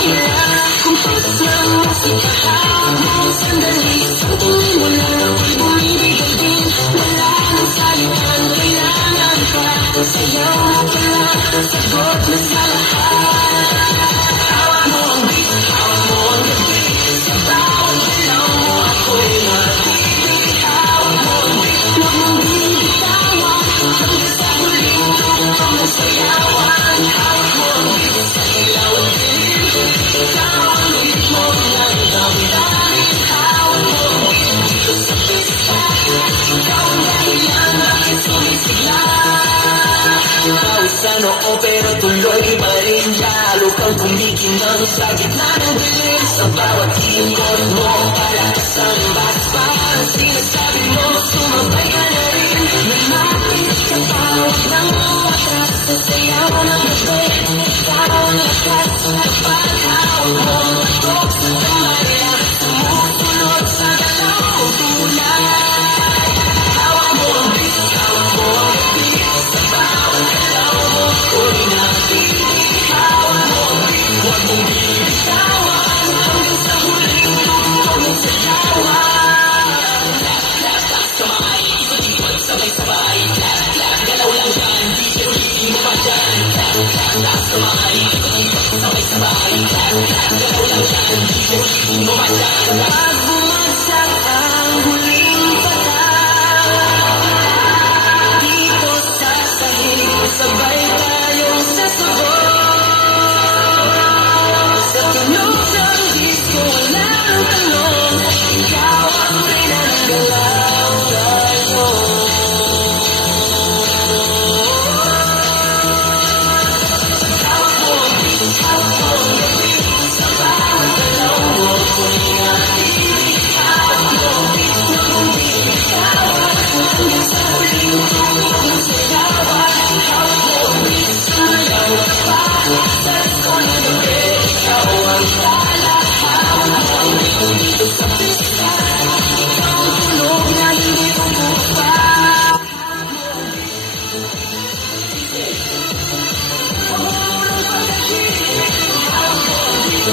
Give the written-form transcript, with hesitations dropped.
Kung tutos ng musika, hawak mong sandali. Sa tingin mo lang ako'y bumibigay din. Wala nang salitan, kailangan pa. Sayaw mo pa lang, sagot na sa lahat. Hawak mo ang beat, hawak mo ang gabi. Sa bawat galaw mo ako'y magbibigay. Hawak mo ang beat, huwag mong bibitawan. Hanggang sa huling tugtog ng sayawan. Hawak mo ang beat, sa ilaw at dilim. Ikaw ang ritmo ng damdamin. Hawak mo ang beat, dito sa pista. Ikaw ang dahilan, bakit sumisigla. Pausa noo pero tuloy pa rin. Lalo kang kumikinang sa gitna ng dilim. Sa bawat ikot mo, palakasan batas pa. Ang sinasabi mo, sumabay ka na rin. May makinig ka pa, huwag nang umatras. Sa sayaw ng gabi, ikaw ang lakas. Kapag hawak mo ang atok sa sandalya, sumusunod sa galaw mo tunay. Hawak mo ang beat, hawak mo ang gabi. Sa bawat galaw mo, ako'y nakikinig. Hawak mo ang beat, huwag mong bibitawan. Hanggang sa huling tugtog ng sayawan. Lahat sa mga ikot-ikot, sabay-sabay. Lahat galaw lang dyan, di pero hindi mo pa dyan. Lahat sa mga ikot-ikot, sabay-sabay. Lahat galaw lang dyan, di pero hindi mo pa dyan. Pag bumagsak ang huling patak, dito sa sahig, sabay tayong sasagot. Sa tunog ng disco, walang tanong. Ikaw ang reyna ng galaw tayo. Hawak mo ang beat, hawak mo ang gabi. Sa bawat galaw mo, ako'y nakikinig. Hawak mo ang beat, huwag mong bibitawan. Hanggang sa huling tugtog ng sayawan. Hawak mo ang beat, sumayaw ka pa. Sa disco na gabi, ikaw ang tala. Hawak mo ang beat, dito sa pista. Ikaw ang tunog na hindi umupa. Huwag mo munang pag-ibig. Hawak mo ang beat.